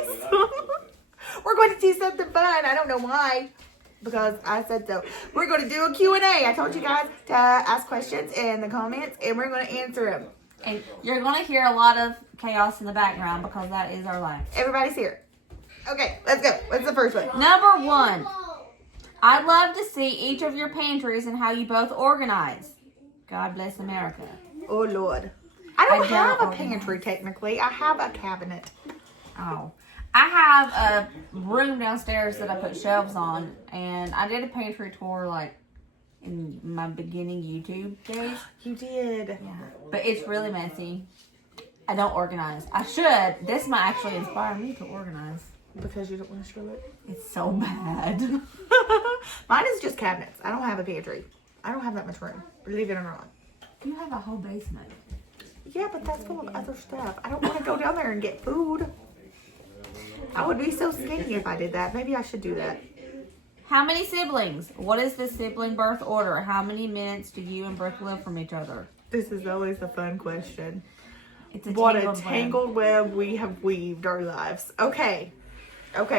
guys. We're going to do something fun. I don't know why, because I said so. We're going to do a Q&A. I told you guys to ask questions in the comments, and we're going to answer them. And you're going to hear a lot of chaos in the background because that is our life. Everybody's here. Okay, let's go. What's the first one? Number 1. I'd love to see each of your pantries and how you both organize. God bless America. Oh, Lord. I don't have a pantry, technically. I have a cabinet. Oh. I have a room downstairs that I put shelves on, and I did a pantry tour, like, in my beginning YouTube days. You did. Yeah. But it's really messy. I don't organize. I should. This might actually inspire me to organize. Because you don't want to show it? It's so bad. Mine is just cabinets. I don't have a pantry. I don't have that much room, believe it or not. You have a whole basement. Yeah, but that's full of other stuff. I don't want to go down there and get food. I would be so skinny if I did that. Maybe I should do that. How many siblings? What is the sibling birth order? How many minutes do you and Brooke live from each other? This is always a fun question. It's a what a tangled web we have weaved our lives. Okay,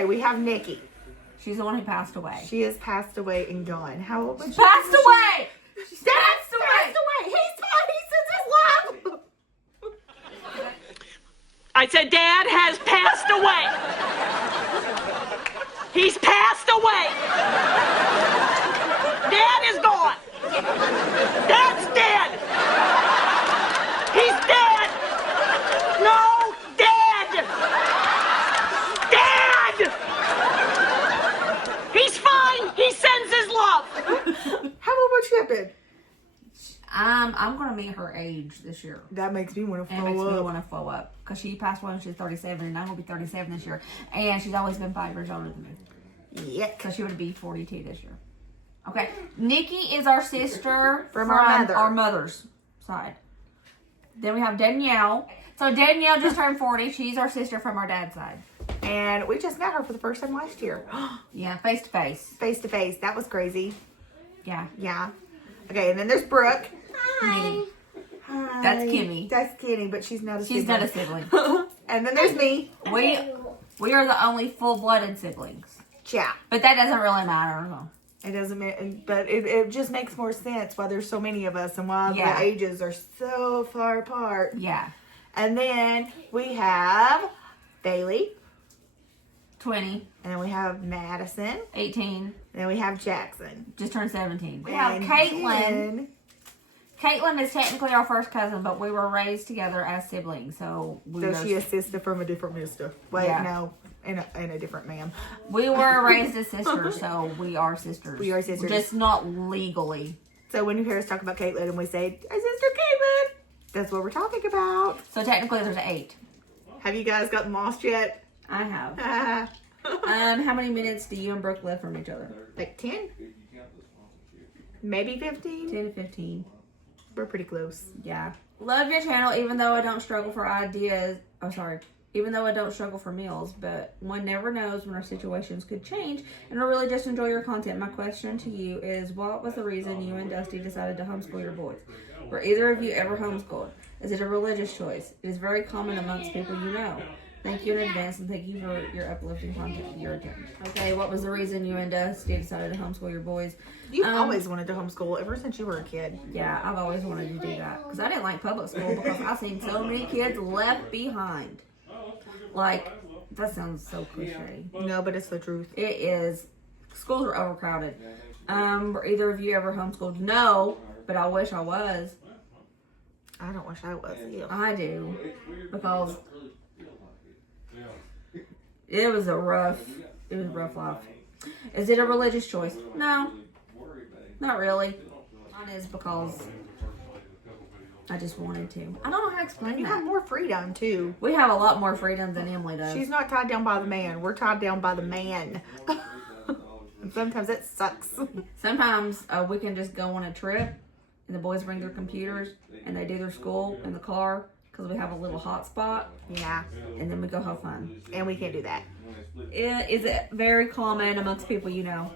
we have Nikki. She's the one who passed away. She has passed away and gone. How old was she? Passed away! She's passed away! He says his love! I said, Dad has passed away. He's passed away. Dad is gone. Dad's dead. He's dead. No, dead. Dad. He's fine. He sends his love. How old would she have been? I'm going to meet her age this year. That makes me want to flow up. It makes me want to flow up. Because she passed away when she was 37, and I'm going to be 37 this year. And she's always been 5 years older than me. Yeah. So she would be 42 this year. Okay. Nikki is our sister from our mother's side. Then we have Danielle. So Danielle just turned 40. She's our sister from our dad's side. And we just met her for the first time last year. Yeah, face to face. Face to face. That was crazy. Yeah. Yeah. Okay, and then there's Brooke. Hi. Hi. That's Kimmy. That's Kimmy, but she's not a sibling. She's not a sibling. And then there's me. We are the only full-blooded siblings. Yeah. But that doesn't really matter. It doesn't matter, but it just makes more sense why there's so many of us and why the ages are so far apart. Yeah. And then we have Bailey. 20. And then we have Madison. 18. And then we have Jackson. Just turned 17. We have Caitlin. Caitlin is technically our first cousin, but we were raised together as siblings. So she is sister from a different mister. Wait, no. In a different ma'am. We were raised as sisters, so we are sisters. We are sisters. Just not legally. So when you hear us talk about Caitlin and we say, our sister Caitlin, that's what we're talking about. So technically there's 8. Have you guys gotten lost yet? I have. How many minutes do you and Brooke live from each other? Like 10? Maybe 15? 10 to 15. We're pretty close. Yeah. Love your channel, even though I don't struggle for ideas. Oh, sorry. Even though I don't struggle for meals, but one never knows when our situations could change, and I really just enjoy your content. My question to you is, what was the reason you and Dusty decided to homeschool your boys? Were either of you ever homeschooled? Is it a religious choice? It is very common amongst people you know. Thank you in advance, and thank you for your uplifting content. Your turn. Okay, what was the reason you and Dusty decided to homeschool your boys? You've always wanted to homeschool ever since you were a kid. Yeah, I've always wanted to do that. Because I didn't like public school because I've seen so many kids left behind. Like, that sounds so cliche. No, but it's the truth. It is. Schools are overcrowded. Were either of you ever homeschooled? No, but I wish I was. I don't wish I was. Ew. I do. Because it was a rough life. Is it a religious choice? No. Not really. Mine is because I just wanted to. I don't know how to explain You that. have more freedom, too. We have a lot more freedom than Emily does. She's not tied down by the man. We're tied down by the man. And sometimes it sucks. Sometimes we can just go on a trip and the boys bring their computers and they do their school in the car because we have a little hotspot. Yeah. And then we go have fun. And we can't do that. Is it very common amongst people you know?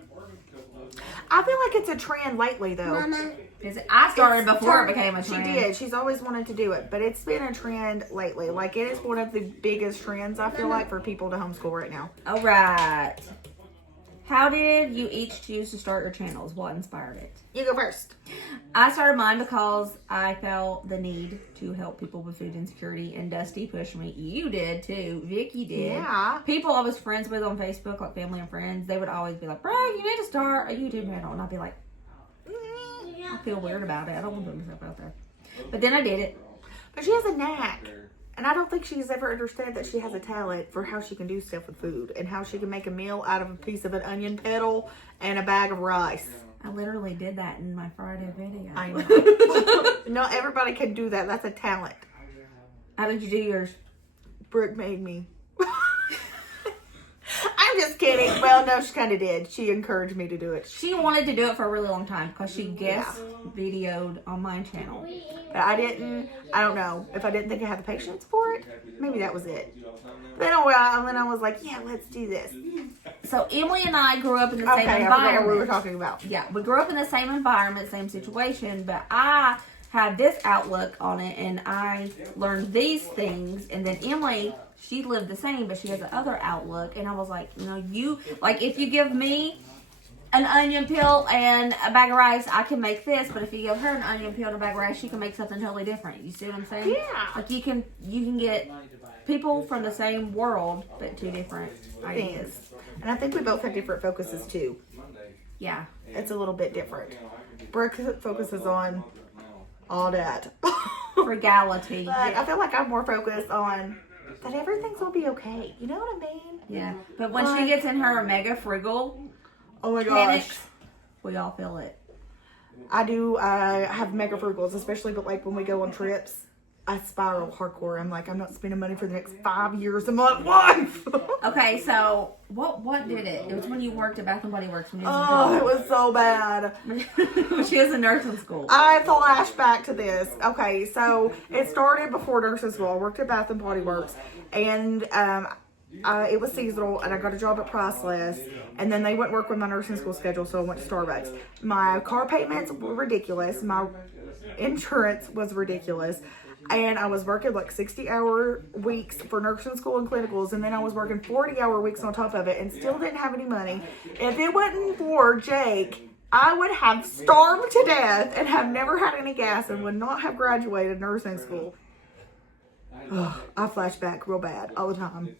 I feel like it's a trend lately, though. Mama. I started It's before turned- it became a trend. She did. She's always wanted to do it, but it's been a trend lately. Like, it is one of the biggest trends, I feel like, for people to homeschool right now. All right. How did you each choose to start your channels? What inspired it? You go first. I started mine because I felt the need to help people with food insecurity, and Dusty pushed me. You did too. Vicky did. Yeah. People I was friends with on Facebook, like family and friends, they would always be like, "Bro, you need to start a YouTube channel," and I'd be like, I feel weird about it. I don't want to put myself out there. But then I did it. But she has a knack. And I don't think she's ever understood that she has a talent for how she can do stuff with food and how she can make a meal out of a piece of an onion petal and a bag of rice. I literally did that in my Friday video. I know. Not everybody can do that. That's a talent. How did you do yours? Brooke made me. I'm just kidding. Well, no, she kind of did. She encouraged me to do it. She wanted to do it for a really long time because she guest videoed on my channel. But I didn't. I don't know. If I didn't think I had the patience for it, maybe that was it. Then I was like, yeah, let's do this. So Emily and I grew up in the same Okay, I forgot environment. what we were talking about. Yeah, we grew up in the same environment, same situation, but I had this outlook on it and I learned these things, and then Emily, she lived the same, but she has the other outlook, and I was like, if you give me an onion peel and a bag of rice, I can make this, but if you give her an onion peel and a bag of rice, she can make something totally different. You see what I'm saying? Yeah. Like you can get people from the same world, but two different ideas. Things. And I think we both have different focuses too. Yeah. It's a little bit different. Brooke focuses on all that. Frugality. But I feel like I'm more focused on that everything's gonna be okay. You know what I mean? Yeah. But when she gets in her mega frugal Oh my gosh. panics, we all feel it. I do. I have mega frugals, especially, but like when we go on trips, I spiral hardcore. I'm like, I'm not spending money for the next 5 years a month. Life. Okay, so what did it? It was when you worked at Bath and Body Works. When you Oh, it was so bad. when she was in nursing school. I flash back to this. Okay, so it started before nursing school. I worked at Bath and Body Works, and it was seasonal, and I got a job at Priceless, and then they wouldn't work with my nursing school schedule, so I went to Starbucks. My car payments were ridiculous. My insurance was ridiculous. And I was working like 60-hour weeks for nursing school and clinicals, and then I was working 40-hour weeks on top of it and still didn't have any money. If it wasn't for Jake, I would have starved to death and have never had any gas and would not have graduated nursing school. I flash back real bad all the time.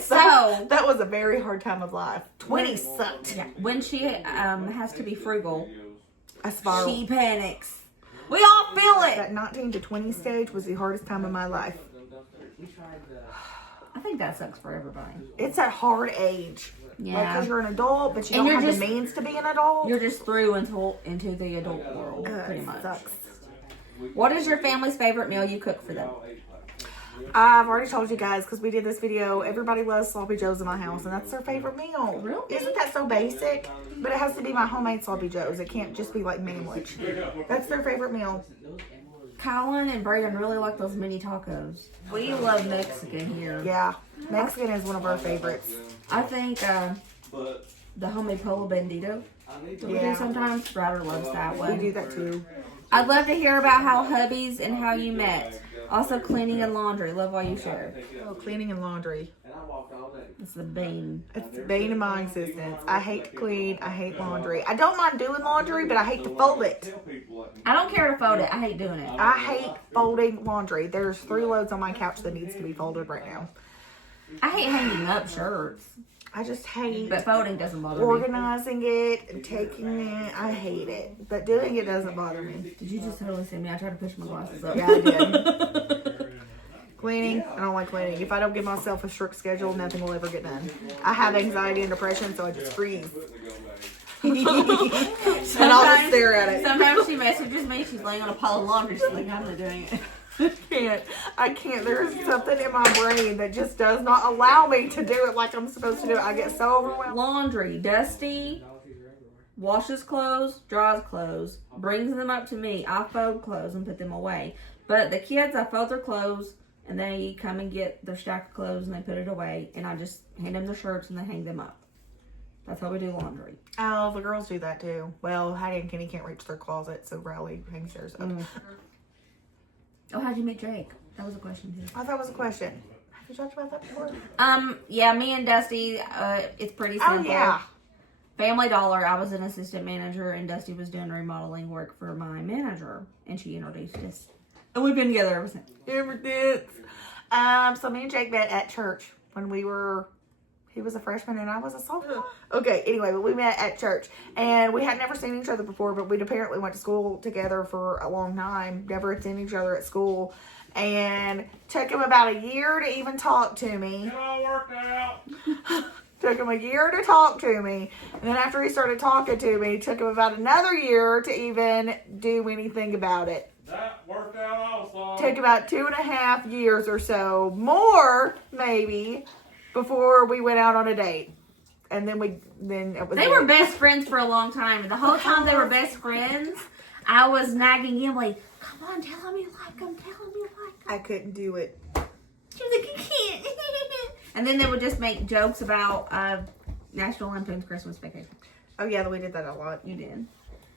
So that was a very hard time of life. 20 sucked. yeah, when she has to be frugal, I spiraled. she panics. We all feel it. That 19 to 20 stage was the hardest time of my life. I think that sucks for everybody. It's a hard age. Yeah. Because you're an adult, but you And don't you're have the means to be an adult. You're just through into the adult world, pretty It much. sucks. What is your family's favorite meal you cook for them? I've already told you guys because we did this video. Everybody loves sloppy joes in my house, and that's their favorite meal. Really? Isn't that so basic? But it has to be my homemade sloppy joes. It can't just be like manwich. That's their favorite meal. Colin and Brayden really like those mini tacos. We love Mexican here. Yeah, Mexican is one of our favorites. I think the homemade polo bandito that we Yeah. do sometimes. Ryder loves that We one. do that too. I'd love to hear about how hubbies and how you met. Also cleaning and laundry. Love all you share. Oh, cleaning and laundry. It's the bane. It's the bane of my existence. I hate to clean. I hate laundry. I don't mind doing laundry, but I hate to fold it. I don't care to fold it. I hate doing it. I hate folding laundry. There's 3 loads on my couch that needs to be folded right now. I hate hanging up shirts, I just hate but folding doesn't bother me. organizing it and taking it. I hate it. But doing it doesn't bother me. Did you just totally see me? I tried to push my glasses up. Yeah, I did. Cleaning, I don't like cleaning. If I don't give myself a strict schedule, nothing will ever get done. I have anxiety and depression, so I just freeze. And I'll just stare at it. Sometimes she messages me. She's laying on a pile of laundry. She's like, I'm not doing it. I can't. There's something in my brain that just does not allow me to do it like I'm supposed to do it. I get so overwhelmed. Laundry. Dusty washes clothes, dries clothes, brings them up to me. I fold clothes and put them away. But the kids, I fold their clothes, and they come and get their stack of clothes and they put it away, and I just hand them their shirts and they hang them up. That's how we do laundry. Oh, the girls do that too. Well, Hattie and Kenny can't reach their closet, so Riley hangs theirs up. Oh, how'd you meet Jake? That was a question too. Oh, that was a question. Have you talked about that before? Yeah, me and Dusty, it's pretty simple. Oh, yeah. Family Dollar, I was an assistant manager, and Dusty was doing remodeling work for my manager, and she introduced us. And we've been together ever since. Ever since. So me and Jake met at church when he was a freshman and I was a sophomore. Okay, anyway, but we met at church. And we had never seen each other before, but we'd apparently went to school together for a long time. Never had seen each other at school. And took him about a year to even talk to me. It all worked out. Took him a year to talk to me. And then after he started talking to me, it took him about another year to even do anything about it. That worked out also. Took about 2.5 years or so, more maybe, before we went out on a date. And then it was. They were best friends for a long time. And the whole time they were best friends, I was nagging him like, come on, tell him you like him, tell him you like him. I couldn't do it. She was like, you can't. And then they would just make jokes about National Lampoon's Christmas Vacation. Oh yeah, we did that a lot. You did.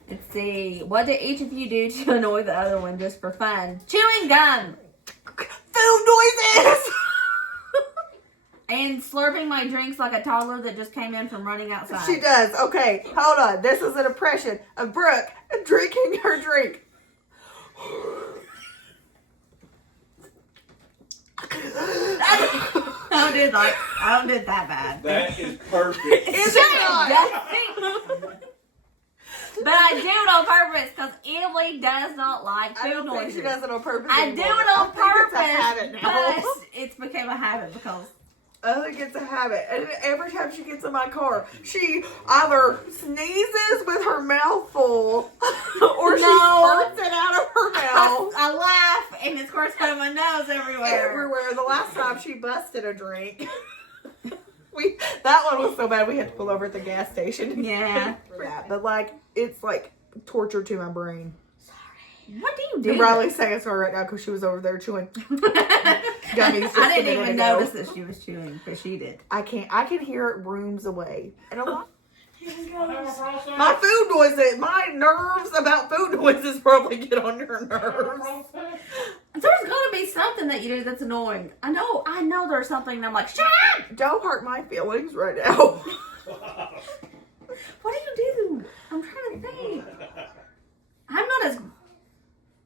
Let's see. What did each of you do to annoy the other one just for fun? Chewing gum. Food noises! And slurping my drinks like a toddler that just came in from running outside. She does. Okay, hold on. This is an impression of Brooke drinking her drink. I don't did that bad. That is perfect. Is it not? But I do it on purpose because Emily does not like I food don't noises. think she does it on purpose I anymore. do it on I think purpose, it's a habit now. but it's became a habit because I think it's a habit. And every time she gets in my car, she either sneezes with her mouth full or she farts it out of her mouth. I laugh and it squirts out of my nose everywhere. Everywhere. The last time she busted a drink. That one was so bad we had to pull over at the gas station. Yeah. For that. But like, it's like torture to my brain. What do you do? And Riley's saying sorry right now because she was over there chewing gummies. Just I a didn't minute even ago. notice that she was chewing, but she did. I can hear it rooms away. And a lot. My My food noises, my nerves about food noises probably get on your nerves. There's gotta be something that you do that's annoying. I know there's something and I'm like, shut up! Don't hurt my feelings right now. What do you do? I'm trying to think. I'm not as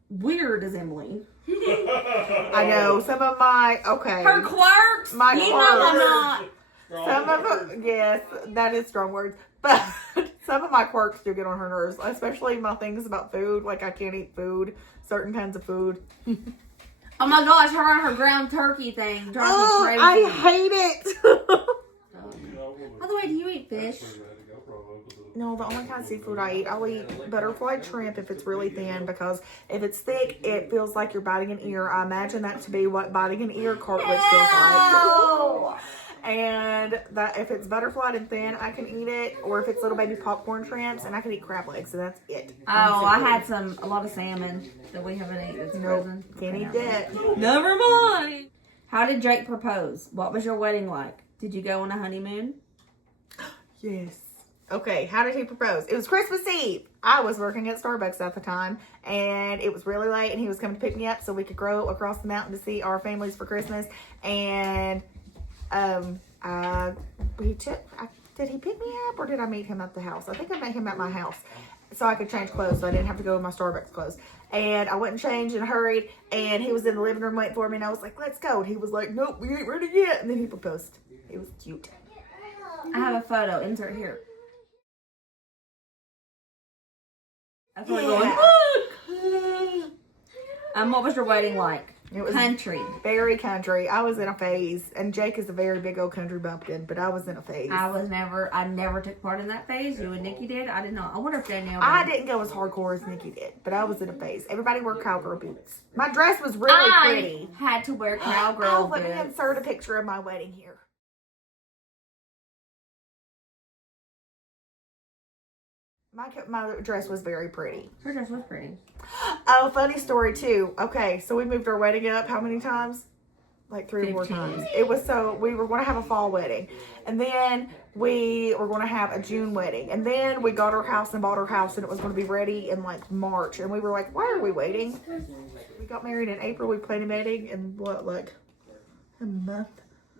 weird as Emily. I know some of my Her quirks? My you know I'm not. some of them, yes, that is strong words, but some of my quirks do get on her nerves, especially my things about food. Like I can't eat food, certain kinds of food. Oh my gosh, her and her ground turkey thing drives me crazy. I hate it. By the way, do you eat fish? No, the only kind of seafood I eat, I'll eat butterfly shrimp if it's really thin, because if it's thick, it feels like you're biting an ear. I imagine that to be what biting an ear cartilage feels like. And that if it's butterfly and thin, I can eat it. Or if it's little baby popcorn shrimps, and I can eat crab legs, so that's it. Oh, I had a lot of salmon that we haven't eaten. It's frozen. Can't eat that. Never mind. How did Jake propose? What was your wedding like? Did you go on a honeymoon? Yes. Okay, how did he propose? It was Christmas Eve. I was working at Starbucks at the time, and it was really late, and he was coming to pick me up so we could go across the mountain to see our families for Christmas. And did he pick me up, or did I meet him at the house? I think I met him at my house so I could change clothes, so I didn't have to go with my Starbucks clothes. And I went and changed and hurried, and he was in the living room waiting for me, and I was like, let's go. And he was like, nope, we ain't ready yet. And then he proposed. It was cute. I have a photo. Insert here. That's what going. What was your wedding like? It was Country. very country. I was in a phase, and Jake is a very big old country bumpkin, but I was in a phase. I never took part in that phase. You and Nikki did. I did not. I wonder if Danielle did. I didn't go as hardcore as Nikki did, but I was in a phase. Everybody wore cowgirl boots. My dress was really pretty. I had to wear cowgirl Let me boots. insert a picture of my wedding here. My dress was very pretty. Her dress was pretty. Oh, funny story too. Okay, so we moved our wedding up how many times? like 3 or 4 15. times. It was so, we were going to have a fall wedding. And then we were going to have a June wedding. And then we got our house and bought our house, and it was going to be ready in like March. And we were like, why are we waiting? We got married in April. We planned a wedding in what, like a month?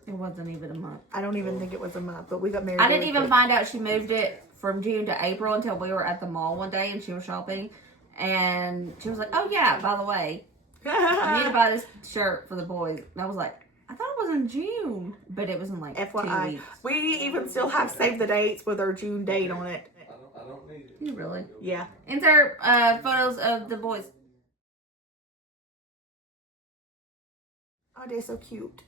It wasn't even a month. I don't even think it was a month, but we got married. I didn't really even quick. find out she moved it from June to April until we were at the mall one day and she was shopping. And she was like, oh yeah, by the way, I need to buy this shirt for the boys. And I was like, I thought it was in June, but it was in like 2 FYI, weeks. we even still have saved the dates with our June date on it. You really? Yeah. Insert photos of the boys. Oh, they're so cute.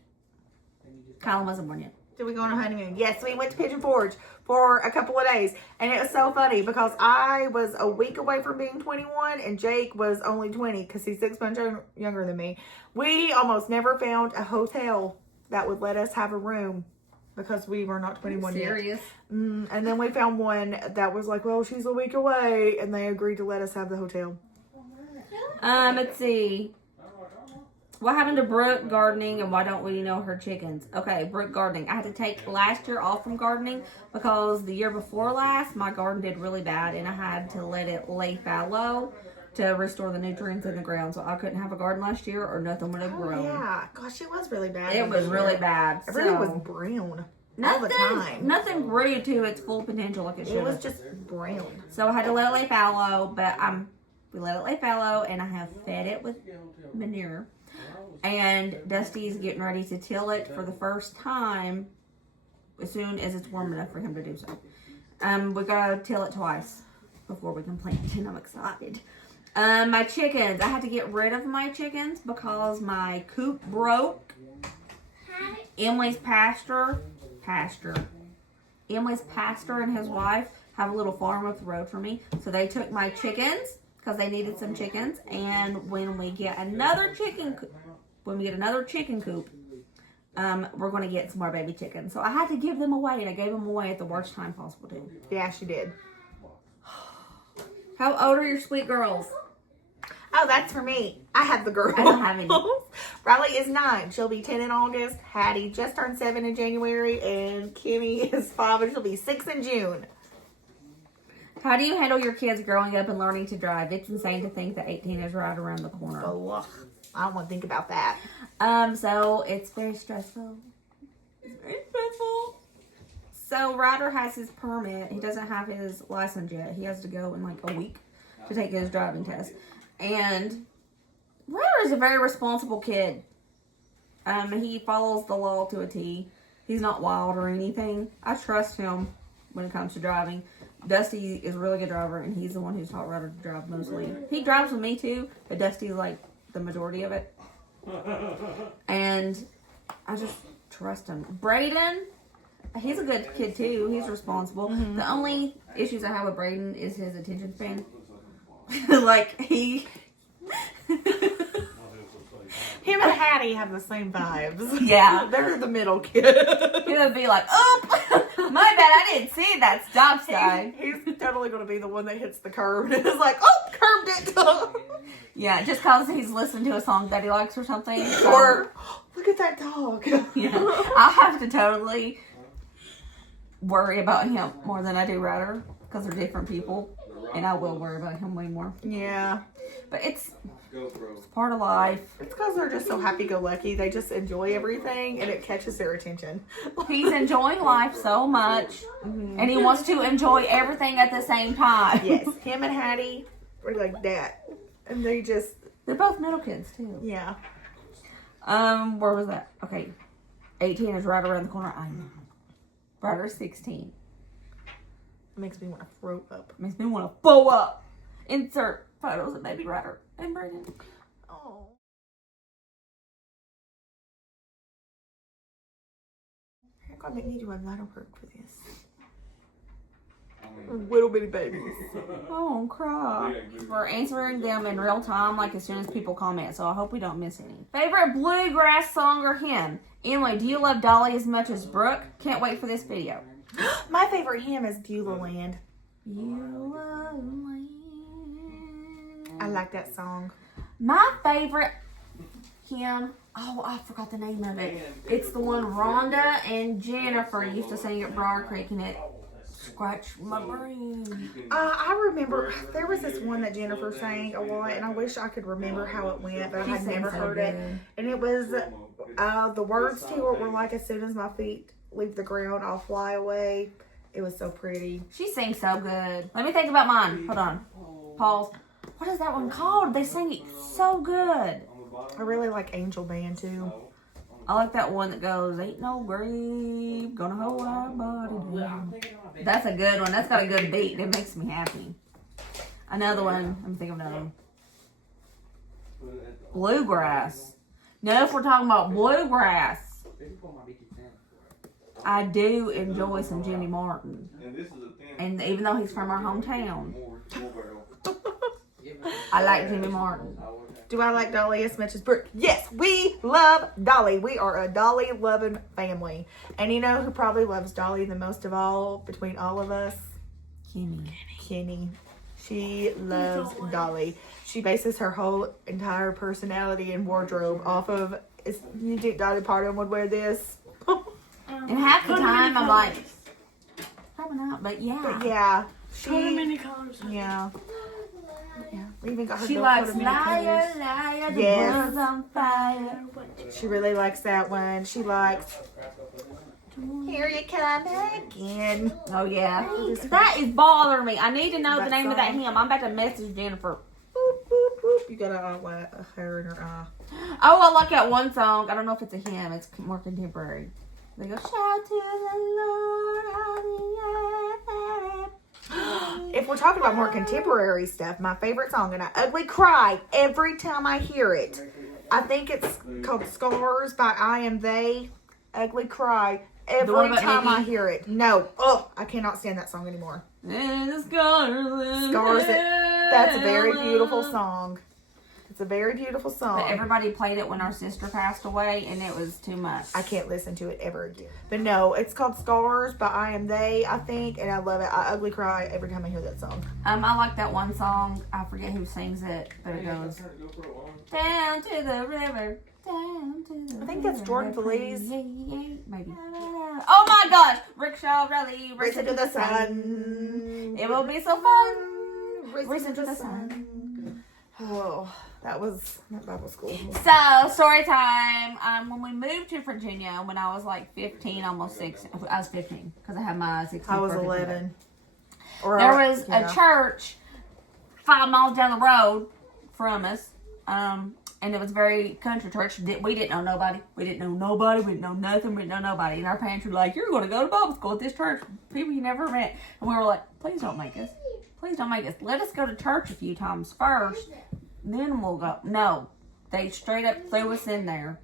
Colin wasn't born yet. Did we go on a honeymoon? Yes, we went to Pigeon Forge for a couple of days. And it was so funny because I was a week away from being 21 and Jake was only 20 because he's 6 months younger than me. We almost never found a hotel that would let us have a room because we were not 21 yet. Serious? And then we found one that was like, well, she's a week away. And they agreed to let us have the hotel. Let's see. What happened to Brooke gardening and why don't we know her chickens? Okay, Brooke gardening. I had to take last year off from gardening because the year before last, my garden did really bad and I had to let it lay fallow to restore the nutrients in the ground. So I couldn't have a garden last year or nothing would have grown. Yeah. Gosh, it was really bad. It was really bad. Everything So, was brown all the time. Nothing grew to its full potential like it should It was have. just brown. So I had to let it lay fallow, but we let it lay fallow and I have fed it with manure. And Dusty's getting ready to till it for the first time as soon as it's warm enough for him to do so. We gotta till it twice before we can plant, and I'm excited. My chickens, I had to get rid of my chickens because my coop broke. Emily's pastor and his wife have a little farm up the road from me. So they took my chickens because they needed some chickens. And when we get another chicken coop, we're going to get some more baby chickens. So I had to give them away, and I gave them away at the worst time possible too. Yeah, she did. How old are your sweet girls? Oh, that's for me. I have the girls. I don't have any. Riley is 9. She'll be 10 in August. Hattie just turned 7 in January. And Kimmy is 5 and she'll be 6 in June. How do you handle your kids growing up and learning to drive? It's insane to think that 18 is right around the corner. Ugh, I don't want to think about that. So it's very stressful. So Ryder has his permit. He doesn't have his license yet. He has to go in like a week to take his driving test. And Ryder is a very responsible kid. He follows the law to a T. He's not wild or anything. I trust him when it comes to driving. Dusty is a really good driver, and he's the one who's taught Ryder to drive mostly. He drives with me too, but Dusty's like the majority of it. And I just trust him. Brayden, he's a good kid too. He's responsible. Mm-hmm. The only issues I have with Brayden is his attention span. Like him and Hattie have the same vibes. Yeah. They're the middle kid. He would be like, oh, my bad, I didn't see that stop sign. He's totally going to be the one that hits the curb. And it's like, oh, curbed it. Yeah, just because he's listening to a song that he likes or something. So, Or, look at that dog. yeah, I'll have to totally worry about him more than I do Ryder because they're different people. And I will worry about him way more. Yeah. But it's part of life. It's because they're just so happy-go-lucky. They just enjoy everything, and it catches their attention. He's enjoying life so much, and he wants to enjoy everything at the same time. Yes, him and Hattie are like that. And They're both middle kids, too. yeah. Where was that? Okay. 18 is right around the corner. I know. Ryder's 16. It makes me want to throw up. Makes me want to bow up. Insert photos of baby Ryder and Brayden. Oh. I'm going to make me do a lot of work for this. Little bitty babies. I won't cry. We're answering them in real time, like as soon as people comment, so I hope we don't miss any. Favorite bluegrass song or hymn? Emily, do you love Dolly as much as Brooke? Can't wait for this video. My favorite hymn is Beulah Land. Beulah Land. I like that song. My favorite hymn. Oh, I forgot the name of it. It's the one Rhonda and Jennifer used to sing at Briar Creek, and it scratched my brain. I remember there was this one that Jennifer sang a lot, and I wish I could remember how it went, but I had never heard it. And it was, the words to it were like, as soon as my feet leave the ground, I'll fly away. It was so pretty. She sings so good. Let me think about mine. Hold on. Pause. What is that one called? They sing it so good. I really like Angel Band too. I like that one that goes, ain't no grave gonna hold our body down. That's a good one. That's got a good beat. It makes me happy. Another one. Let me think of another one. Bluegrass. Now, if we're talking about bluegrass, I do enjoy some Jimmy Martin. And even though he's from our hometown, I like Jimmy Martin. Do I like Dolly as much as Brooke? Yes, we love Dolly. We are a Dolly loving family. And you know who probably loves Dolly the most of all between all of us? Kenny. She loves Dolly. She bases her whole entire personality and wardrobe off of, you think Dolly Parton would wear this? And half the time I'm like, probably not, but yeah. But yeah. Many colors. Yeah. Yeah. We even got her She little likes coat of many liar, colors. liar, the Yes. world's on fire. She really likes that one. She likes Here You Come Again. Oh yeah. That is bothering me. I need to know the That name of that song? hymn. I'm about to message Jennifer. Boop, boop, boop. You got a hair in her eye. Oh, I like that one song. I don't know if it's a hymn. It's more contemporary. They go, shout to the Lord of the earth. If we're talking about more contemporary stuff, my favorite song, and I ugly cry every time I hear it. I think it's called Scars by I Am They. Ugly cry The one every about time I Nikki? hear it. No. Oh, I cannot stand that song anymore. And the scars. Scars. That's a very beautiful song. It's a very beautiful song. But everybody played it when our sister passed away, and it was too much. I can't listen to it ever again. But no, it's called Scars by I Am They, I think, and I love it. I ugly cry every time I hear that song. I like that one song. I forget who sings it, but it goes down to the river, down to the I think that's Jordan Feliz. Maybe. Oh my gosh, Rickshaw Rally, Race into the sun. It will be so fun. Race into the sun. Oh, that was not Bible school. So, story time. When we moved to Virginia, when I was like 15, almost 16, I was 15 because I had my 16th I was birthday 11. There was a church 5 miles down the road from us, and it was a very country church. We didn't know nobody. We didn't know nobody. We didn't know nothing. We didn't know nobody. And our parents were like, "You're going to go to Bible school at this church. People you never met." And we were like, "Please don't make us. Please don't make us. Let us go to church a few times first, then we'll go." No, they straight up threw us in there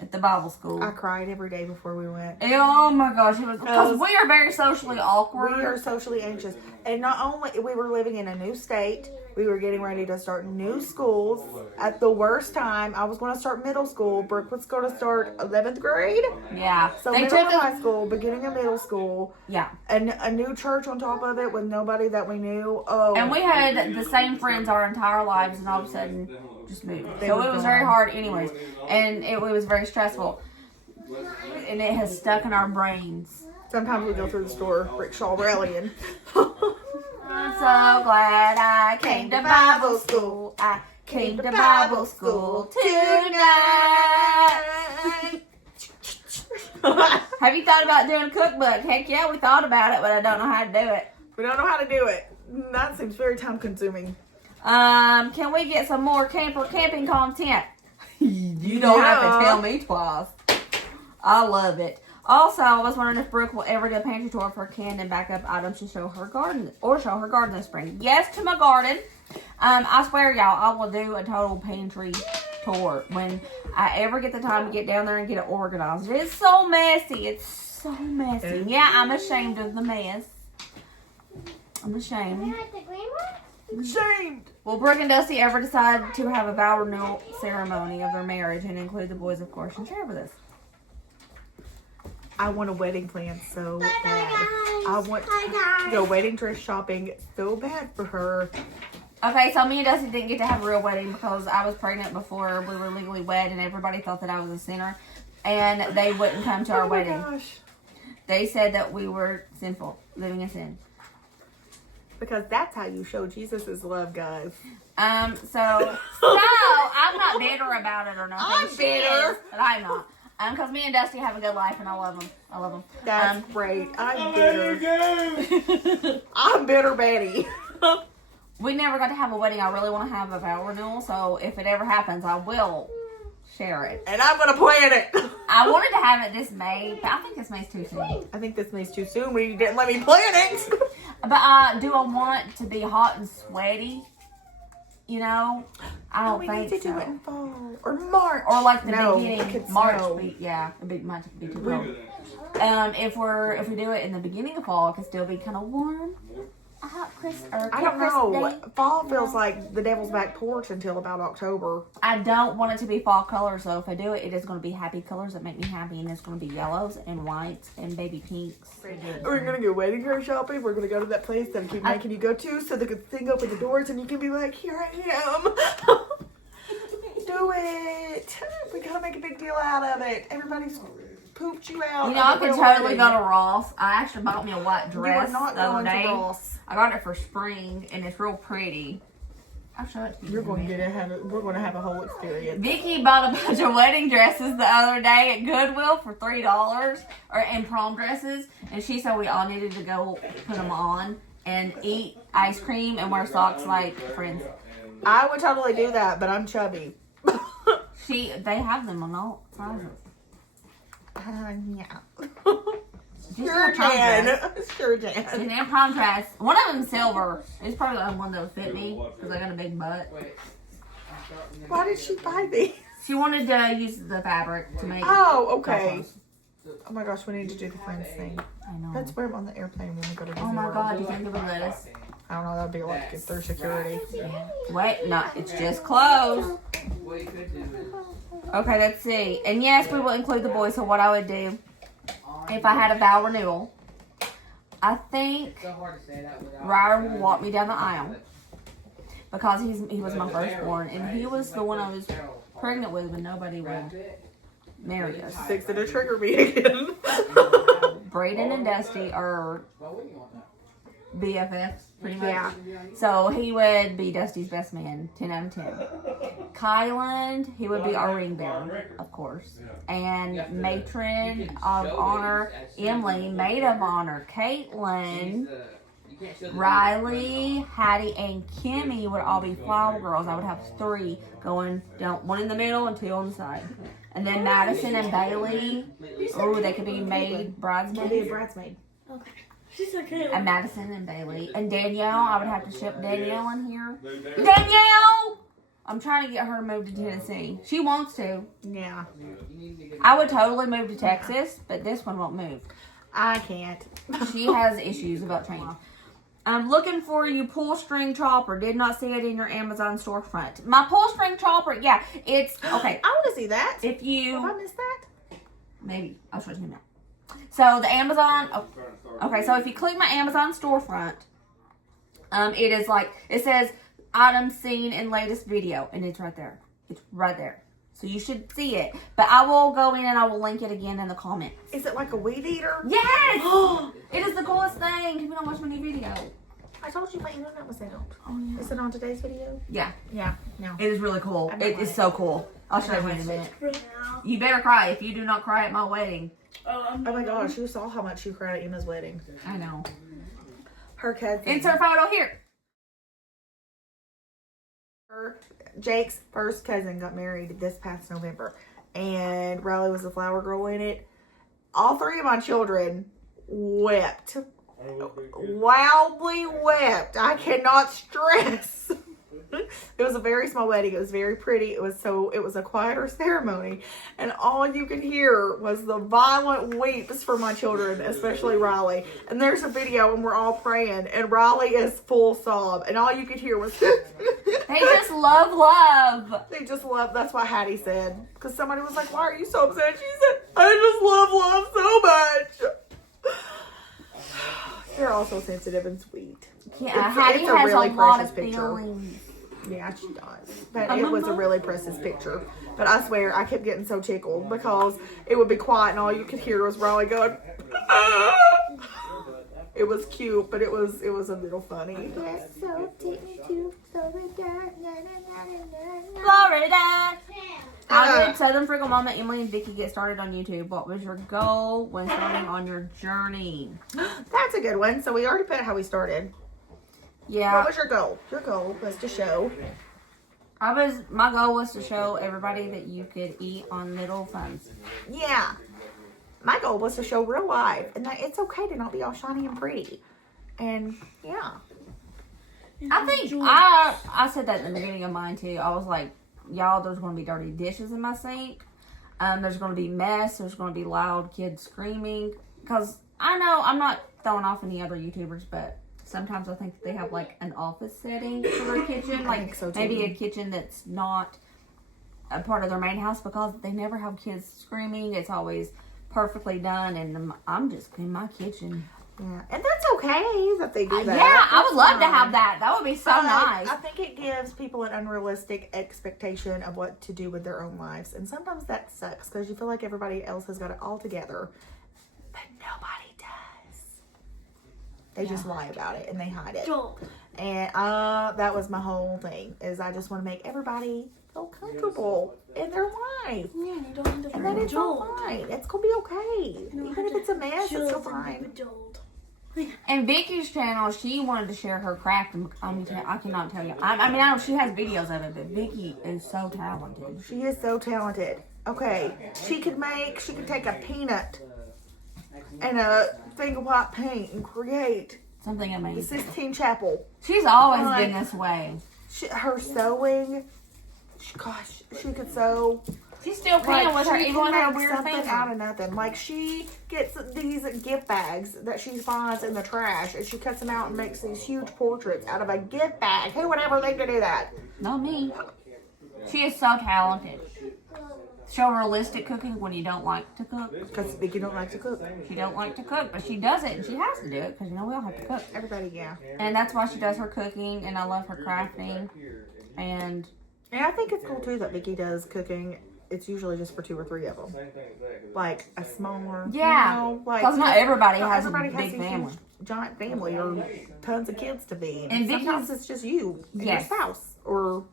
at the Bible school. I cried every day before we went. And, oh my gosh, it was because we are very socially awkward. We are socially anxious. And not only, we were living in a new state, we were getting ready to start new schools. At the worst time, I was going to start middle school. Brooke was going to start 11th grade. Yeah. So They middle took of us. high school, beginning of middle school. Yeah. And a new church on top of it with nobody that we knew. Oh. And we had the same friends our entire lives, and all of a sudden, just moved. They So were it was gone. very hard, anyways, and it was very stressful, and it has stuck in our brains. Sometimes we go through the store, rickshaw rallying. I'm so glad I came to Bible school. I came to Bible school tonight. Have you thought about doing a cookbook? Heck yeah, we thought about it, but I don't know how to do it. We don't know how to do it. That seems very time consuming. Can we get some more camping content? You don't have to tell me twice. I love it. Also, I was wondering if Brooke will ever do a pantry tour of her canned and backup items to show her garden this spring. Yes to my garden. I swear, y'all, I will do a total pantry tour when I ever get the time to get down there and get it organized. It's so messy. It's so messy. Yeah, I'm ashamed of the mess. I'm ashamed. Shamed. Will Brooke and Dusty ever decide to have a vow renewal ceremony of their marriage and include the boys, of course, and share with us? I want a wedding plan so bad. I want to go wedding dress shopping so bad for her. Okay, so me and Dusty didn't get to have a real wedding because I was pregnant before we were legally wed, and everybody thought that I was a sinner, and they wouldn't come to our wedding. Gosh. They said that we were sinful, living in sin. Because that's how you show Jesus' love, guys. So I'm not bitter about it or nothing. I'm She bitter. is, but I'm not. Because me and Dusty have a good life, and I love them. I love them. That's great. I'm There you bitter. go. I'm bitter Betty. We never got to have a wedding. I really want to have a vow renewal, so if it ever happens, I will share it. And I'm going to plan it. I wanted to have it this May, but I think this May's too soon. I think this May's too soon when you didn't let me plan it. But do I want it to be hot and sweaty? You know, I don't we think need to so. do it in fall or March. Or like the No, beginning, it could March. snow. Might be too cold. If we do it in the beginning of fall, it can still be kind of warm. A hot I don't know. day. Fall feels like the devil's back porch until about October. I don't want it to be fall colors, so if I do it, it is going to be happy colors that make me happy, and it's going to be yellows and whites and baby pinks. We're going to go wedding car shopping. We're going to go to that place that I keep making you go to so they can thing open the doors and you can be like, here I am. Do it. We got to make a big deal out of it. Everybody's pooped you out. You know, I could totally go to Ross. I actually bought me a white You dress are not the other going to day. Ross. I got it for spring, and it's real pretty. I'll show it to you. You're going to we're going to have a whole experience. Vicky bought a bunch of wedding dresses the other day at Goodwill for $3, and prom dresses, and she said we all needed to go put them on and eat ice cream and wear socks like friends. I would totally do that, but I'm chubby. They have them on all sizes. Yeah. Just Sure a prom dress. can. Sure can. And then prom dress. One of them's silver. It's probably the only one that would fit me because I got a big butt. Why did she buy these? She wanted to use the fabric to make. Oh, okay. Oh my gosh, we need to do the Friends thing. I know. Let's wear them on the airplane when we go to Disney Oh my World. God, do you think it would let us? I don't know, that'd be a lot to get through security. Wait, no, it's just clothes. Okay, let's see. And yes, we will include the boys. So what I would do if I had a vow renewal, I think Ryder would walk me down the aisle because he was my firstborn, and he was the one I was pregnant with when nobody would marry us. Fixing to trigger me again. Braden and Dusty are BFFs, pretty much. Yeah. So he would be Dusty's best man, 10 out of 10. Kylan, he would be our ring bearer, of course. And matron of honor, Emily, maid of honor, Caitlin, Riley, Hattie, and Kimmy would all be flower girls. I would have 3 going down, 1 in the middle and 2 on the side. And then Madison and Bailey, they could be maid, bridesmaids. Be a bridesmaid. And Madison and Bailey. And Danielle, I would have to ship Danielle in here. Danielle! I'm trying to get her to move to Tennessee. She wants to. Yeah. I would totally move to Texas, but this one won't move. I can't. She has issues about change. I'm looking for you pull string chopper. Did not see it in your Amazon storefront. My pull string chopper, yeah, it's okay. I want to see that. If Have you I missed that? maybe I'll show it to you now. So the Amazon. Okay, so if you click my Amazon storefront, it is like it says items seen in latest video, and it's right there. It's right there. So you should see it. But I will go in and I will link it again in the comments. Is it like a weed eater? Yes! It is the coolest thing. If you don't watch my new video. I told you my internet was out. Oh, yeah. Is it on today's video? Yeah. Yeah. No. It is really cool. I It know is it. so cool. I'll show you in a minute. You better cry if you do not cry at my wedding. Oh my gosh, you saw how much you cried at Emma's wedding. I know. Her cousin. Insert photo here. Jake's first cousin got married this past November, and Riley was the flower girl in it. All 3 of my children wept. Loudly wept. I cannot stress. It was a very small wedding. It was very pretty. It was a quieter ceremony, and all you could hear was the violent weeps for my children, especially Riley. And there's a video, and we're all praying, and Riley is full sob, and all you could hear was They just love. they just love. That's what Hattie said, because somebody was like, "Why are you so upset?" She said, "I just love so much." They're also sensitive and sweet. Yeah, It's Hattie a has really a lot precious of picture. feelings. Yeah, she does. But it was a really precious picture. But I swear, I kept getting so tickled because it would be quiet and all you could hear was Riley going, "Ah!" It was cute, but it was a little funny. Florida. How did Southern Freakle Mama, Emily, and Vicky get started on YouTube? What was your goal when starting on your journey? That's a good one. So we already put how we started. Yeah. What was your goal? Your goal was to show. My goal was to show everybody that you could eat on little funds. Yeah. My goal was to show real life and that it's okay to not be all shiny and pretty. And yeah. I think I said that in the beginning of mine too. I was like, y'all, there's going to be dirty dishes in my sink. There's going to be mess. There's going to be loud kids screaming. Because I know I'm not throwing off any other YouTubers, but sometimes I think they have like an office setting for their kitchen. Like think so, too. maybe a kitchen that's not a part of their main house because they never have kids screaming. It's always perfectly done. And I'm just in my kitchen. Yeah. And that's okay that they do that. Yeah, I would love to That's have fine. that. That would be so But nice. I think it gives people an unrealistic expectation of what to do with their own lives. And sometimes that sucks because you feel like everybody else has got it all together. But nobody does. They just lie about it and they hide it. And that was my whole thing, is I just want to make everybody feel comfortable in their life. Yeah, you don't have to And then it's all fine. It's going to be okay. Even if it's a mess, it's still fine. And Vicky's channel, she wanted to share her craft. And I cannot tell you. I mean, I know she has videos of it, but Vicky is so talented. She is so talented. Okay, she could take a peanut and a thing of white paint and create Something the amazing. Sistine Chapel. She's always Like- been this way. Her sewing, gosh, she could sew. She's still playing with her, she even can with her make weird something things. out of nothing. Like, she gets these gift bags that she finds in the trash, and she cuts them out and makes these huge portraits out of a gift bag. Who would ever think to do that? Not me. She is so talented. Show realistic cooking when you don't like to cook. Because Vicky don't like to cook. She don't like to cook, but she does it, and she has to do it because we all have to cook. Everybody, yeah. And that's why she does her cooking, and I love her crafting. And And I think it's cool too that Vicky does cooking. It's usually just for 2 or 3 of them. Like a smaller, yeah, you know, like because not everybody not has everybody a has big a family. huge, giant family or tons of kids to feed. And Sometimes Vicky's- it's just you and Yes. your spouse or.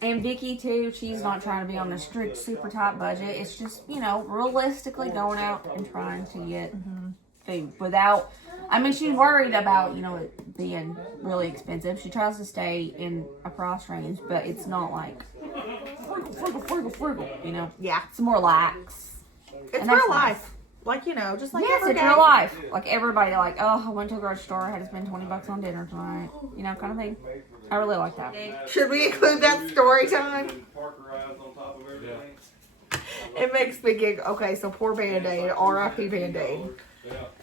And Vicky too, she's not trying to be on a strict, super tight budget. It's just, realistically going out and trying to get food without. I mean, she's worried about, it being really expensive. She tries to stay in a price range, but it's not like frugal, Yeah, It's more lax. it's And that's real nice. life. Like, just like Yes, every it's day. real life. Like everybody, like, oh, I went to the grocery store, I had to spend $20 on dinner tonight. Kind of thing. I really like that. Should we include that story time? Parkerized on top of everything. It makes me giggle. Okay, so poor Band-Aid, R.I.P. Band-Aid,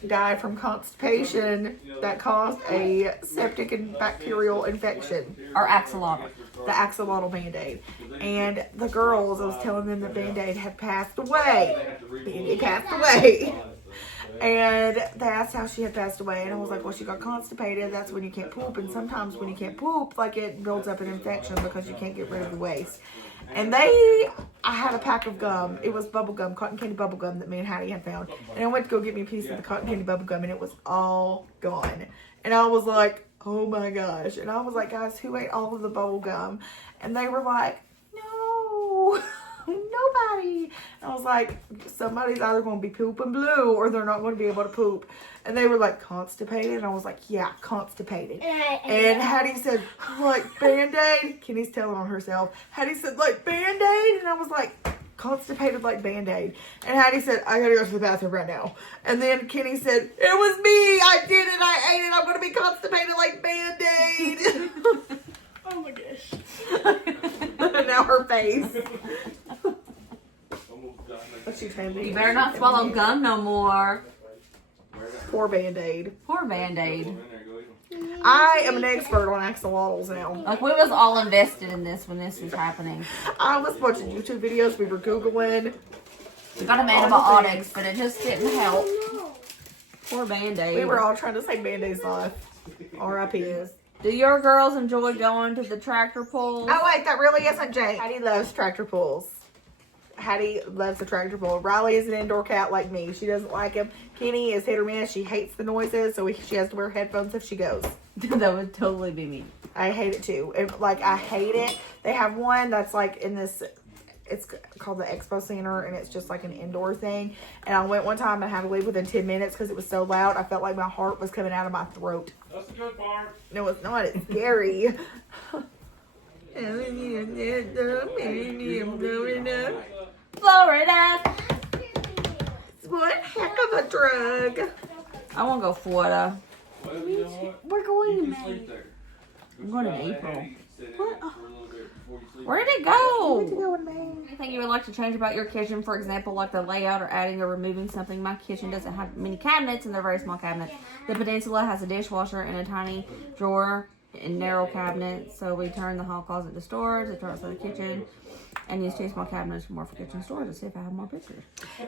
died from constipation that caused a septic and bacterial infection. Or axolotl. The axolotl Band-Aid. And the girls, I was telling them that Band-Aid had passed away. Band-Aid passed away. And they asked how she had passed away. And I was like, well, she got constipated. That's when you can't poop. And sometimes when you can't poop, like it builds up an infection because you can't get rid of the waste. And I had a pack of gum. It was bubble gum, cotton candy bubble gum that me and Hattie had found. And I went to go get me a piece of the cotton candy bubble gum and it was all gone. And I was like, oh my gosh. And I was like, guys, who ate all of the bubble gum? And they were like, no, nobody. And I was like, somebody's either going to be pooping blue or they're not going to be able to poop. And they were like, constipated? And I was like, yeah, constipated. And Hattie said, like, Band-Aid? Kenny's telling on herself. Hattie said, like, Band-Aid? And I was like, constipated like Band-Aid. And Hattie said, I gotta go to the bathroom right now. And then Kenny said, it was me. I did it. I ate it. I'm going to be constipated like Band-Aid. Oh my gosh. And now her face. You better not swallow gum no more. Poor Band-Aid. Poor Band-Aid. I am an expert on axolotls now. Like, we was all invested in this when this was happening. I was watching YouTube videos. We were Googling. We got him All the antibiotics, things. but it just didn't help. Poor Band-Aid. We were all trying to say Band-Aid's life. R.I.P. Do your girls enjoy going to the tractor pulls? Oh, wait, that really isn't Jake. Hattie loves tractor pulls. Hattie loves the tractor pull. Riley is an indoor cat like me. She doesn't like him. Kenny is hit or miss. She hates the noises, so she has to wear headphones if she goes. That would totally be me. I hate it too. I hate it. They have one that's like in this, it's called the Expo Center, and it's just like an indoor thing. And I went one time and I had to leave within 10 minutes because it was so loud. I felt like my heart was coming out of my throat. That's the good part. No, it's not. It's scary. Florida. It's one heck of a drug. I want to go Florida. Well, you know what? We're going You to can sleep May. there. I'm going in April. What? Where did it go? Anything you would like to change about your kitchen? For example, like the layout or adding or removing something. My kitchen doesn't have many cabinets, and they're very small cabinets. The Peninsula has a dishwasher and a tiny drawer and narrow cabinet. So we turn the hall closet to storage, the turn outside the kitchen, and use 2 small cabinets for more for kitchen storage to see if I have more pictures.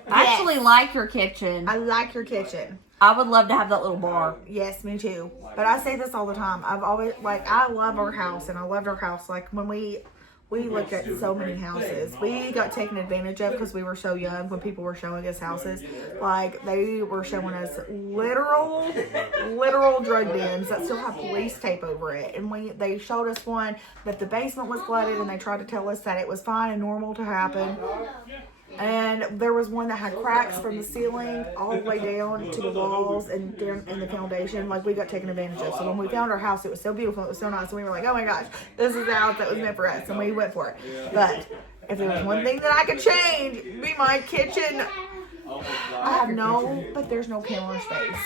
I actually like your kitchen. I like your kitchen. I would love to have that little bar. Yes, me too. But I say this all the time. I've always, I love our house, and I loved our house. Like, when we looked at so many houses. We got taken advantage of because we were so young when people were showing us houses. Like, they were showing us literal drug dens that still have police tape over it. And they showed us one that the basement was flooded, and they tried to tell us that it was fine and normal to happen. And there was one that had cracks from the ceiling all the way down to the walls and down in the foundation. Like, we got taken advantage of. So when we found our house, it was so beautiful, it was so nice, and we were like, oh my gosh, this is the house that was meant for us, and we went for it. But if there was one thing that I could change, it'd be my kitchen. But there's no counter space.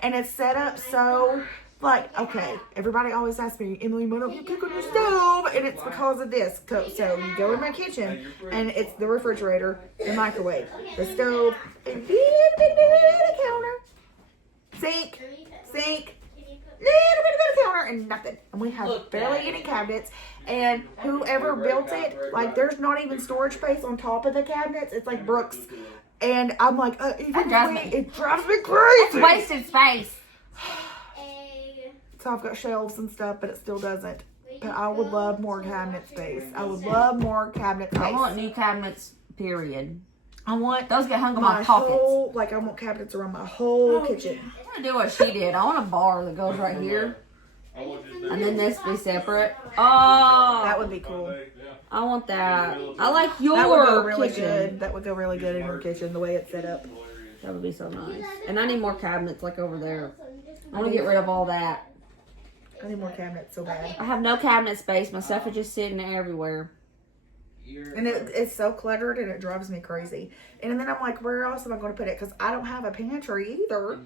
And it's set up so, like, okay, everybody always asks me, Emily, why don't you cook on your stove? And it's because of this. So you go in my kitchen, and it's the refrigerator, the microwave, the stove, and little counter, sink, little bit of counter, and nothing. And we have barely any cabinets. And whoever built it, like, there's not even storage space on top of the cabinets. It's like Brooks. And I'm like, it drives me crazy. It's wasted space. So I've got shelves and stuff, but it still doesn't. But I would love more cabinet space. I would love more cabinet space. I want new cabinets, period. I want those get hung on my pockets. I want cabinets around my whole kitchen. I'm gonna do what she did. I want a bar that goes right here, and then this be separate. Oh, that would be cool. I want that. I like your that would go really kitchen. Good. That would go really good in your kitchen, the way it's set up. That would be so nice. And I need more cabinets like over there. I want to get rid of all that. I need more cabinets so bad. I have no cabinet space. My stuff is just sitting everywhere. And it's so cluttered, and it drives me crazy. And then I'm like, where else am I going to put it? Because I don't have a pantry either.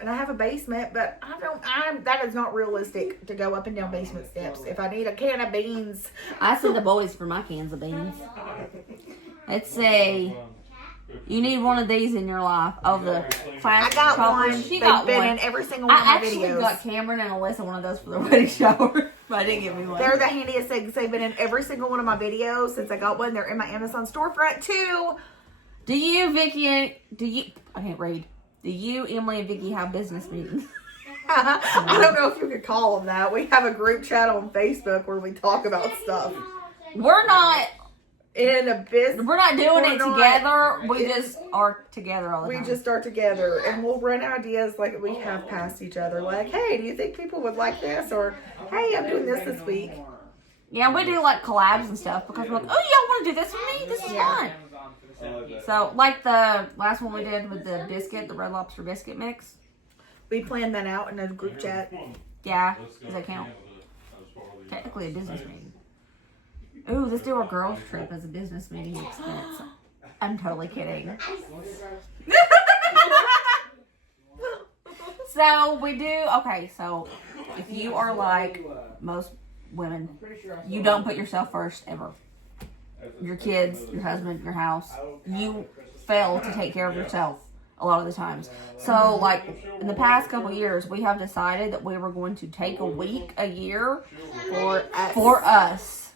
And I have a basement, but that is not realistic to go up and down basement steps. If I need a can of beans. I send the boys for my cans of beans. Let's see. You need one of these in your life. Oh, the I got chocolate. one. She They've got been one. in every single one of my videos. I actually got Cameron and Alyssa one of those for the wedding shower. But I didn't give me one. They're the handiest things. They've been in every single one of my videos since I got one. They're in my Amazon storefront too. Do you, Vicky, I can't read. Do you, Emily, and Vicky have business meetings? I don't know if you could call them that. We have a group chat on Facebook where we talk about stuff. We're not in a business. We're not doing it together. We just are together all the time. We just are together, and we'll run ideas like we have past each other. Like, hey, do you think people would like this? Or, hey, I'm doing this week. Yeah, we do like collabs and stuff because we're like, oh, y'all want to do this with me? This is fun. So, like the last one we did with the biscuit, the Red Lobster biscuit mix. We planned that out in a group chat. Yeah, does that count? Technically a business meeting. Ooh, let's do our girls trip as a business meeting expense. I'm totally kidding. So we do, okay, so if you are like most women, you don't put yourself first ever. Your kids, your husband, your house, you fail to take care of yourself a lot of the times. So like in the past couple years, we have decided that we were going to take a week a year for us.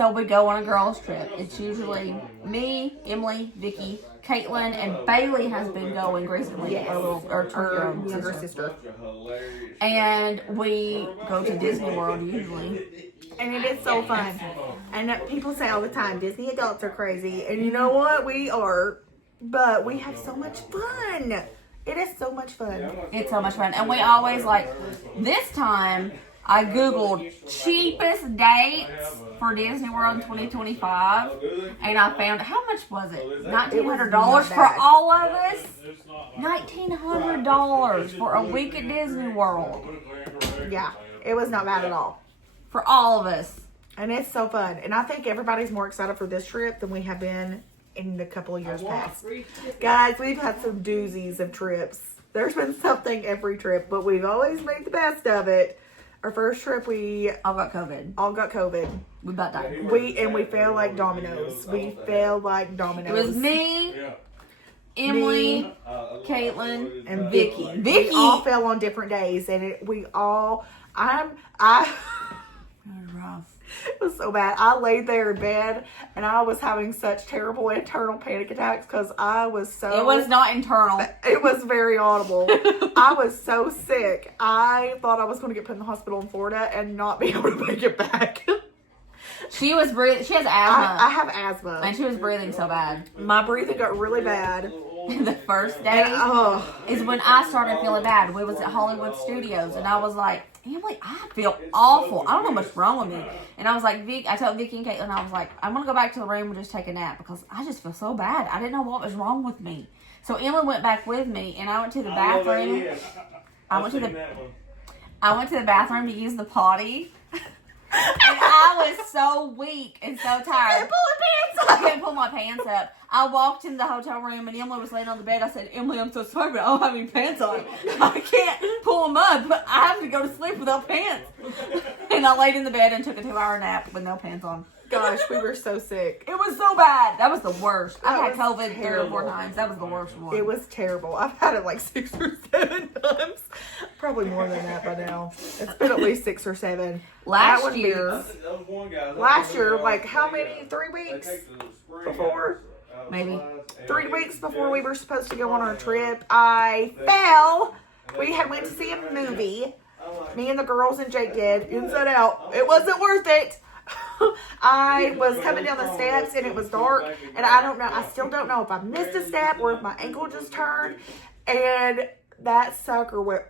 So we go on a girls' trip. It's usually me, Emily, Vicky, Caitlin, and Bailey has been going recently. Yes. Our Her 2-year-old younger sister. sister. And we go to Disney World usually. And it is so fun. And people say all the time, Disney adults are crazy. And you know what? We are. But we have so much fun. It is so much fun. It's so much fun. And we always this time I Googled cheapest dates for Disney World in 2025. And I found, how much was it? $1,900 for all of us? $1,900 for a week at Disney World. Yeah, it was not bad at all. For all of us. And it's so fun. And I think everybody's more excited for this trip than we have been in the couple of years past. Guys, we've had some doozies of trips. There's been something every trip, but we've always made the best of it. Our first trip, we All got COVID. We about died. We fell like dominoes. We fell like dominoes. It was me, Emily, Caitlin, and Vicky. Vicky. We all fell on different days, and it was rough. It was so bad. I laid there in bed, and I was having such terrible internal panic attacks because I was so... It was not internal. It was very audible. I was so sick. I thought I was going to get put in the hospital in Florida and not be able to make it back. She was breathing. She has asthma. I have asthma. And she was breathing so bad. My breathing got really bad. The first day And, is when I started feeling bad. We was at Hollywood Studios, and I was like, Emily, I feel awful. I don't know what's wrong with me. And I was like, I told Vicky and Caitlin, I was like, I'm going to go back to the room and just take a nap because I just feel so bad. I didn't know what was wrong with me. So Emily went back with me, and I went to the bathroom. I went to the bathroom to use the potty. And I was so weak and so tired. I couldn't pull my pants up. I walked in the hotel room and Emily was laying on the bed. I said, Emily, I'm so sorry, but I don't have any pants on. I can't pull them up, but I have to go to sleep without pants. And I laid in the bed and took a 2-hour nap with no pants on. gosh, we were so sick. It was so bad. That was the worst. I That had was COVID 3 or 4 times. That was the worst one. It was terrible. I've had it like 6 or 7 times. Probably more than that by now. It's been at least 6 or 7. Last year, like how many? 3 weeks before? maybe. 3 weeks before we were supposed to go on our trip, I fell. We had went to see a movie. Me and the girls and Jake did. Inside Out. It wasn't worth it. I was coming down the steps and it was dark, and I don't know. I still don't know if I missed a step or if my ankle just turned, and that sucker went.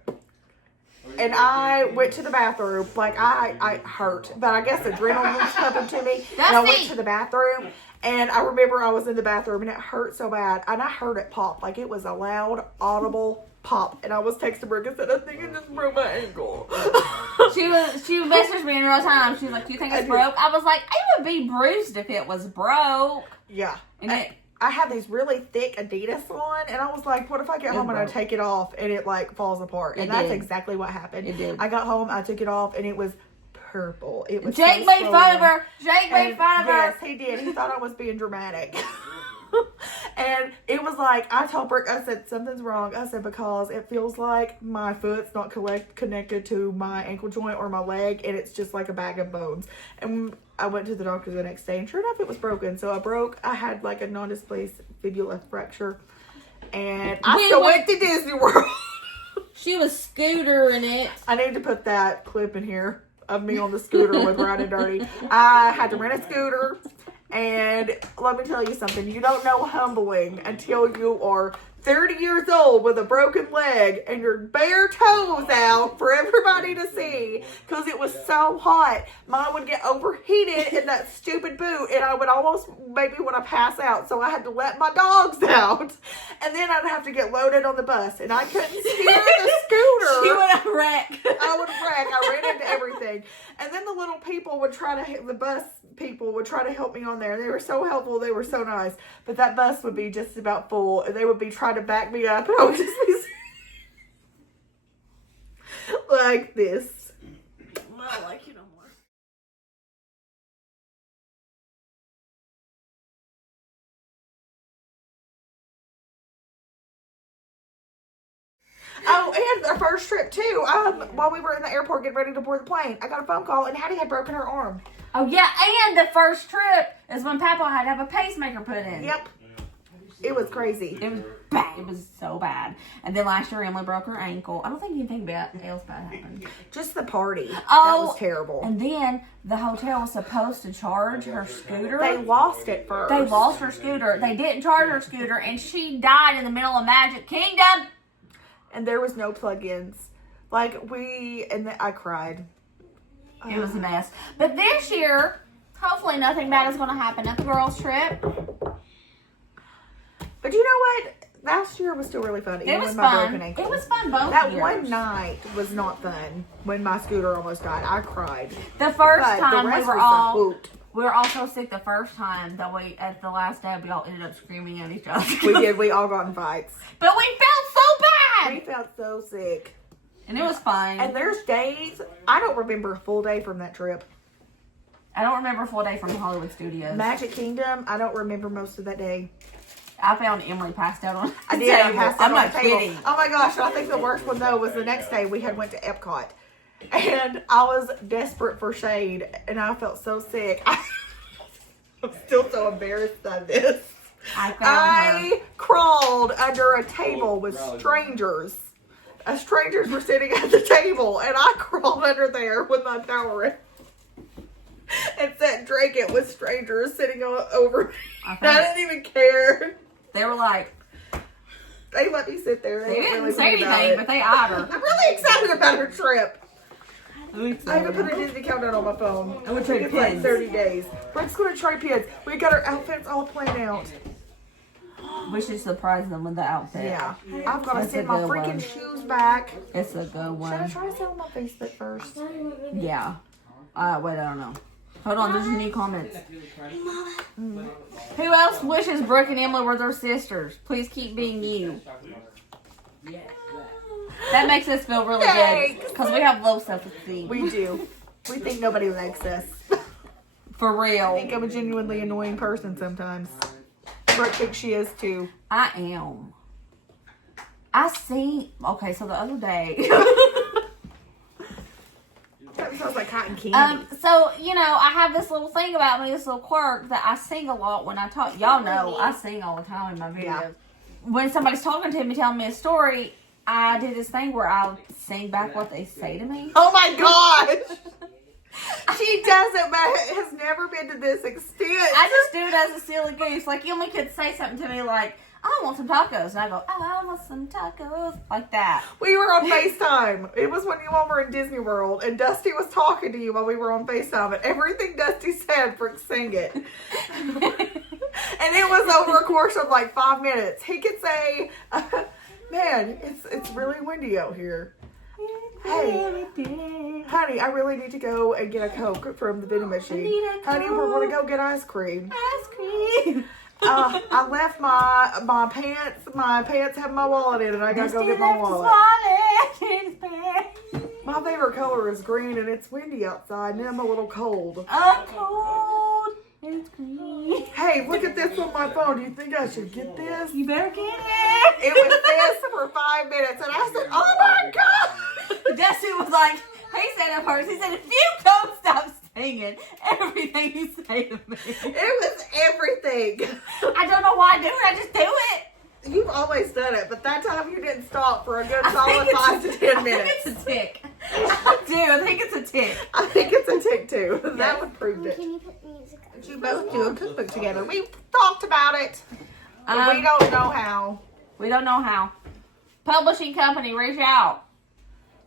And I went to the bathroom. Like I hurt, but I guess adrenaline was pumping to me. And I went to the bathroom, and I remember I was in the bathroom and it hurt so bad, and I heard it pop. Like it was a loud, audible pop, and I was texting Brooke and said, I think it just broke my ankle. She messaged me in real time. She was like, do you think it's broke? I was like, it would be bruised if it was broke. Yeah. And I had these really thick Adidas on, and I was like, what if I get home and I take it off and it like falls apart? And that's exactly what happened. It did. I got home, I took it off, and it was purple. It was Jake so made swollen. fun of her. Jake made fun of her. Yes, he did. He thought I was being dramatic. And it was like, I told Brooke, I said, something's wrong. I said, because it feels like my foot's not connected to my ankle joint or my leg, and it's just like a bag of bones. And I went to the doctor the next day, and sure enough, it was broken. So I had like a non-displaced fibula fracture, and I still went to Disney World. She was scootering it. I need to put that clip in here of me on the scooter with Ride and Dirty. I had to rent a scooter. And let me tell you something, you don't know humbling until you are 30 years old with a broken leg and your bare toes out for everybody to see because it was so hot. Mine would get overheated in that stupid boot, and I would almost maybe want to pass out, so I had to let my dogs out, and then I'd have to get loaded on the bus, and I couldn't steer the scooter. She would wreck. I would wreck. I ran into everything. And then the little people would the bus people would try to help me on there. They were so helpful. They were so nice. But that bus would be just about full, and they would be trying to back me up, and I would just be like this. I don't like you no more. Oh, And our first trip too. While we were in the airport getting ready to board the plane, I got a phone call and Hattie had broken her arm. Oh yeah, and the first trip is when Papa had to have a pacemaker put in. Yep. It was crazy. It was bad. It was so bad. And then last year Emily broke her ankle. I don't think anything else bad happened. Just the party. Oh, that was terrible. And then the hotel was supposed to charge her scooter. They lost it first. They lost her scooter. They didn't charge her scooter, and she died in the middle of Magic Kingdom. And there was no plug-ins. Like I cried. It was a mess. But this year, hopefully nothing bad is going to happen at the girls' trip. But you know what? Last year was still really fun. It was fun. It was fun both That years. one night was not fun when my scooter almost died. I cried. The first But time the we rest were was all... a hoot. We were all so sick the first time that at the last day, we all ended up screaming at each other. We did. We all got in fights. But we felt so bad! We felt so sick. And it was fun. And there's days, I don't remember a full day from that trip. I don't remember a full day from Hollywood Studios. Magic Kingdom, I don't remember most of that day. I found Emily passed out on I the did. I table. passed out I'm on not the table. kidding. Oh my gosh! I think the worst one though was the next day we had went to Epcot, and I was desperate for shade, and I felt so sick. I'm still so embarrassed by this. I crawled under a table with strangers. Strangers were sitting at the table, and I crawled under there with my Powerade and sat and drank it with strangers sitting over me. I didn't even care. They were like, They let me sit there. they didn't really say think about anything, it. but they eyed her. I'm really excited about her trip. I even put a Disney countdown on my phone. And we traded It's like pins. 30 days. Brooke's going to trade pins. We got our outfits all planned out. We should surprise them with the outfit. Yeah. I've got to That's send a my good freaking one. shoes back. It's a good Should I one. try to sell them on Facebook first? Yeah. Wait, I don't know. Hold on, there's new comments. Who else wishes Brooke and Emily were their sisters? Please keep being you. That makes us feel really good. Thanks. Because we have low self-esteem. We do. We think nobody likes us. For I real. think I'm a genuinely annoying person sometimes. Brooke thinks she is too. I am. Okay, so the other day. That sounds like cotton candy. So, I have this little thing about me, this little quirk that I sing a lot when I talk. Y'all know I sing all the time in my videos. Yeah. When somebody's talking to me, telling me a story, I do this thing where I'll sing back what they say to me. Oh my gosh! She doesn't, but it has never been to this extent. I just do it as a silly goose. Like, Emily could say something to me like, I want some tacos. And I go, I want some tacos. Like that. We were on FaceTime. It was when you all were in Disney World, and Dusty was talking to you while we were on FaceTime, and everything Dusty said, Brooke sang it. And it was over a course of like 5 minutes. He could say, man, it's really windy out here. Hey, honey, I really need to go and get a Coke from the vending machine. Honey, we're going to go get ice cream. Ice cream. I left my pants. My pants have my wallet in it. I gotta go get my wallet. My favorite color is green, and it's windy outside, and I'm a little cold. I'm cold. It's green. Hey, look at this on my phone. Do you think I should get this? You better get it. It was this for 5 minutes, and I said, "Oh my god!" Dusty was like, he said at first, he said, if you don't stop singing everything you say to me. It was everything. I don't know why I do it. I just do it. You've always done it, but that time you didn't stop for a good I solid think 5 to 10 I minutes. think it's a tick. I do. I think it's a tick. I think it's a tick too. That would prove it. Can you put music on? You both do a cookbook together. We talked about it. But we don't know how. We don't know how. Publishing company, reach out.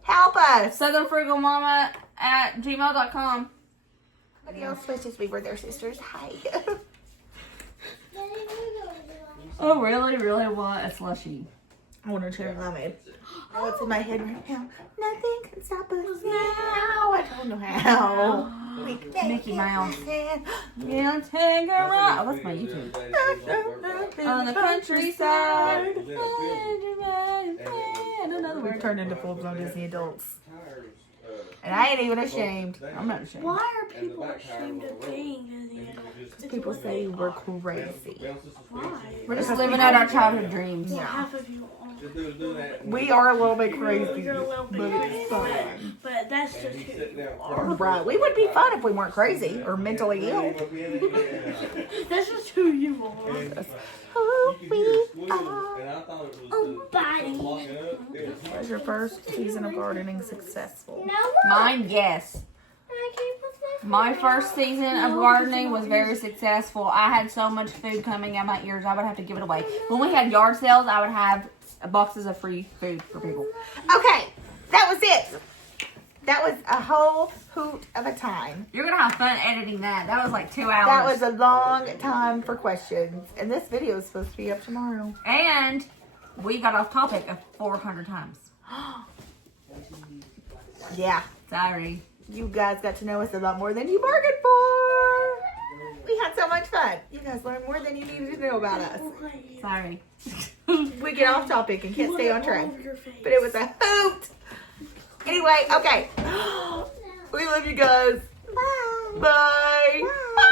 Help us. southernfrugalmama@gmail.com. Somebody else wishes we were their sisters. Hi. I really, really want a slushie. I want to cherry lemonade. Oh, it's in my head right now. Nothing can stop us now. I don't know how. Mickey Mouse. Yeah, take her out. Oh, that's my YouTube. On the countryside. We've turned into full-blown Disney adults. And I ain't even ashamed. I'm not ashamed. Why are people ashamed of being Disney adults? People say we're crazy. Why? We're just living out our childhood dreams. Well, half of you aren't. We are a little bit crazy, You're a little bit but it's crazy, fun. but that's just who you are. Right. We would be fun if we weren't crazy or mentally ill. That's just who you are. Who we are. Oh, buddy. Was your first season of gardening successful? Mine, yes. My first season of gardening was very successful. I had so much food coming out my ears, I would have to give it away. When we had yard sales, I would have boxes of free food for people. Okay, that was it. That was a whole hoot of a time. You're going to have fun editing that. That was like 2 hours. That was a long time for questions. And this video is supposed to be up tomorrow. And we got off topic 400 times. Yeah. Sorry. You guys got to know us a lot more than you bargained for. We had so much fun. You guys learned more than you needed to know about us. Sorry. We get off topic and can't stay on track. But it was a hoot. Anyway, okay. We love you guys. Bye. Bye. Bye.